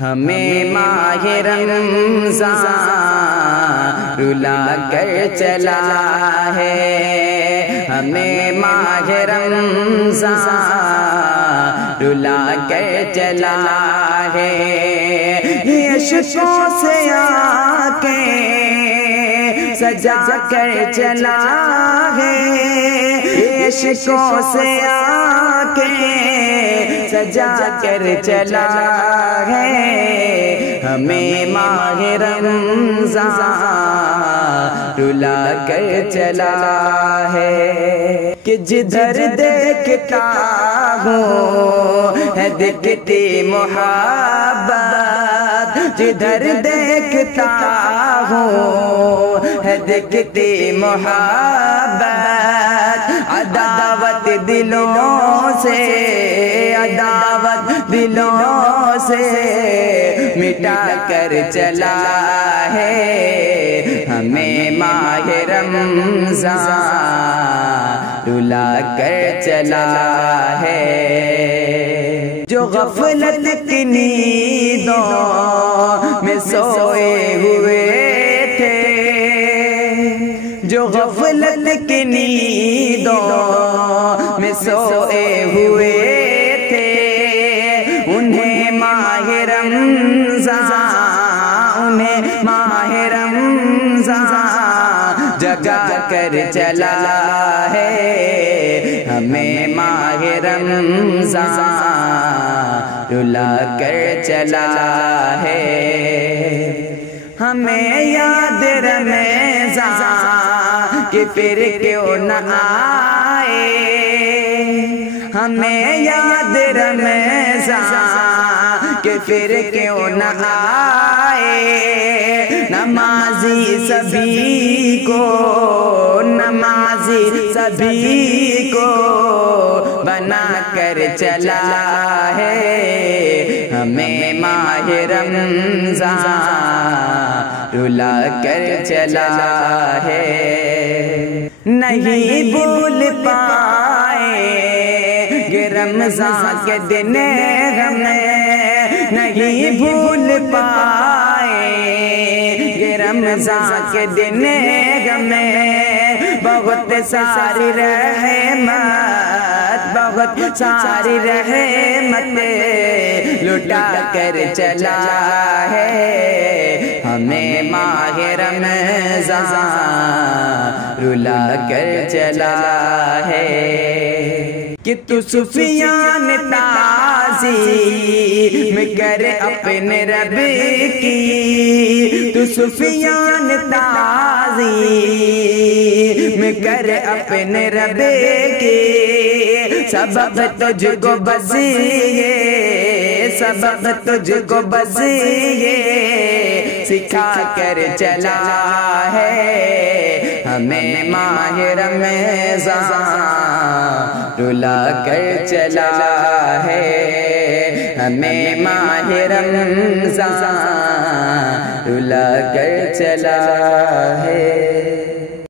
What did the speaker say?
ہمیں ماہ رمضان رلا کر چلا ہے، ہمیں ماہ رمضان رلا کر چلا ہے، عشقوں سے آنکھیں سجا کر چلا ہے، عشقوں سے آنکھیں سجا کر چلا ہے، ہمیں ماہ رمضان رلا کر چلا ہے، کہ جدھر دیکھتا ہوں ہے دکھتی محبت، جدھر دیکھتا ہوں ہے دکھتی محبت، عداوت دلوں سے، عداوت دلوں سے مٹا کر چلا ہے، ہمیں ماہ رمضان رلا کر چلا ہے، جو غفلت کی نیندوں میں سوئے ہوئے تھے، جو غفلت کی نیندوں میں سوئے ہوئے تھے، انہیں ماہ رمضان، انہیں ماہ رمضان جگا کر چلا ہے، ہمیں ماہ رمضان رلا کر چلا ہے، ہمیں یاد رمضان کہ پھر کیوں نہ آئے، ہمیں یاد رمضان کہ پھر کیوں نہ آئے، نمازی سبھی کو، نمازی سبھی کو بنا کر چلا ہے، ہمیں ماہ رمضان رلا کر چلا ہے، نہیں بھول پائے گے رمضان کے دن ہمیں، نہیں بھول پائے گے رمضان کے دن ہمیں، بہت ساری رحمت، بہت ساری رحمت لٹا کر چلا ہے، ہمیں ماہ رمضان رلا کر چلا ہے، کہ تو سفیان تعظیم کر اپنے رب کی، تو سفیان تعظیم کر اپنے رب کی، سبب تجھ کو بس یہ، سبب تجھ کو بس یہ سکھا کر چلا ہے، ہمیں ماہ رمضان رلا کر چلا ہے، ہمیں ماہ رمضان رلا کر چلا ہے۔